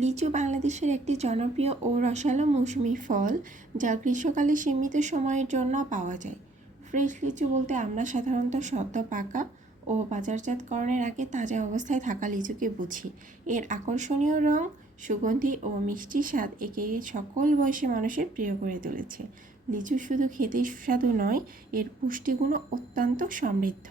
লিচু বাংলাদেশের একটি জনপ্রিয় ও রসালো মৌসুমী ফল, যা গ্রীষ্মকালে সীমিত সময়ের জন্য পাওয়া যায়। ফ্রেশ লিচু বলতে আমরা সাধারণত সদ্য পাকা ও বাজারজাতকরণের আগে তাজা অবস্থায় থাকা লিচুকে বুঝি। এর আকর্ষণীয় রং, সুগন্ধি ও মিষ্টি স্বাদ একে সকল বয়সী মানুষের প্রিয় করে তুলেছে। লিচু শুধু খেতেই সুস্বাদু নয়, এর পুষ্টিগুণও অত্যন্ত সমৃদ্ধ।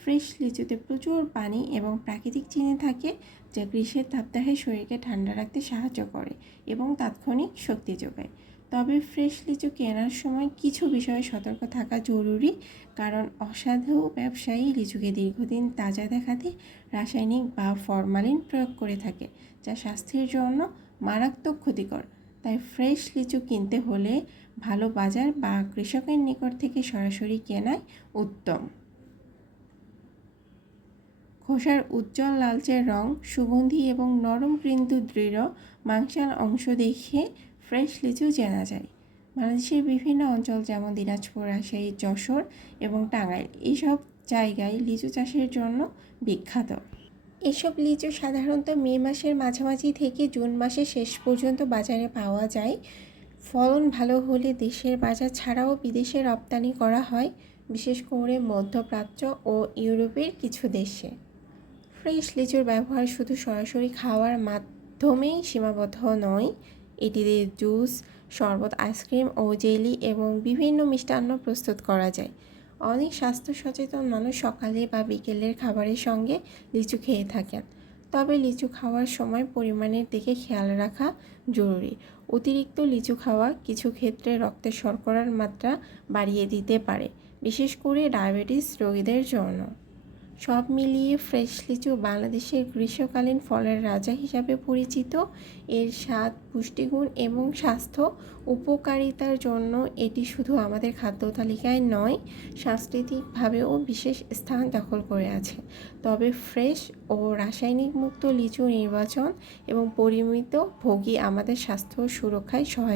ফ্রেশ লিচুতে প্রচুর পানি এবং প্রাকৃতিক চিনি থাকে, যা গ্রীষ্মের তাপদাহে শরীরকে ঠান্ডা রাখতে সাহায্য করে এবং তাৎক্ষণিক শক্তি যোগায়। তবে ফ্রেশ লিচু কেনার সময় কিছু বিষয়ে সতর্ক থাকা জরুরি, কারণ অসাধু ব্যবসায়ী লিচুকে দীর্ঘদিন তাজা দেখাতে রাসায়নিক বা ফরমালিন প্রয়োগ করে থাকে, যা স্বাস্থ্যের জন্য মারাত্মক ক্ষতিকর। তাই ফ্রেশ লিচু কিনতে হলে ভালো বাজার বা কৃষকের নিকট থেকে সরাসরি কেনাই উত্তম। খোসার উজ্জ্বল লালচে রং, সুগন্ধি এবং নরম কিন্তু দৃঢ় মাংসাল অংশ দেখে ফ্রেশ লিচু চেনা যায়। বাংলাদেশের বিভিন্ন অঞ্চল যেমন দিনাজপুর, রাজশাহী, যশোর এবং টাঙ্গাইল এইসব জায়গায় লিচু চাষের জন্য বিখ্যাত। এসব লিচু সাধারণত মে মাসের মাঝামাঝি থেকে জুন মাসের শেষ পর্যন্ত বাজারে পাওয়া যায়। ফলন ভালো হলে দেশের বাজার ছাড়াও বিদেশে রপ্তানি করা হয়, বিশেষ করে মধ্যপ্রাচ্য ও ইউরোপের কিছু দেশে। ফ্রেশ লিচুর ব্যবহার শুধু সরাসরি খাওয়ার মাধ্যমেই সীমাবদ্ধ নয়, এটি দিয়ে জুস, শরবত, আইসক্রিম ও জেলি এবং বিভিন্ন মিষ্টান্ন প্রস্তুত করা যায়। অনেক স্বাস্থ্য সচেতন মানুষ সকালে বা বিকেলের খাবারের সঙ্গে লিচু খেয়ে থাকেন। তবে লিচু খাওয়ার সময় পরিমাণের দিকে খেয়াল রাখা জরুরি। অতিরিক্ত লিচু খাওয়া কিছু ক্ষেত্রে রক্তে শর্করার মাত্রা বাড়িয়ে দিতে পারে, বিশেষ করে ডায়াবেটিস রোগীদের জন্য। সব মিলিয়ে ফ্রেশ লিচু বাংলাদেশের গ্রীষ্মকালীন ফলের রাজা হিসাবে পরিচিত। এর স্বাদ, পুষ্টিগুণ এবং স্বাস্থ্য উপকারিতার জন্য এটি শুধু আমাদের খাদ্য তালিকায় নয়, সাংস্কৃতিকভাবেও বিশেষ স্থান দখল করে আছে। তবে ফ্রেশ ও রাসায়নিক মুক্ত লিচু নির্বাচন এবং পরিমিত ভোগী আমাদের স্বাস্থ্য সুরক্ষায় সহায়ক।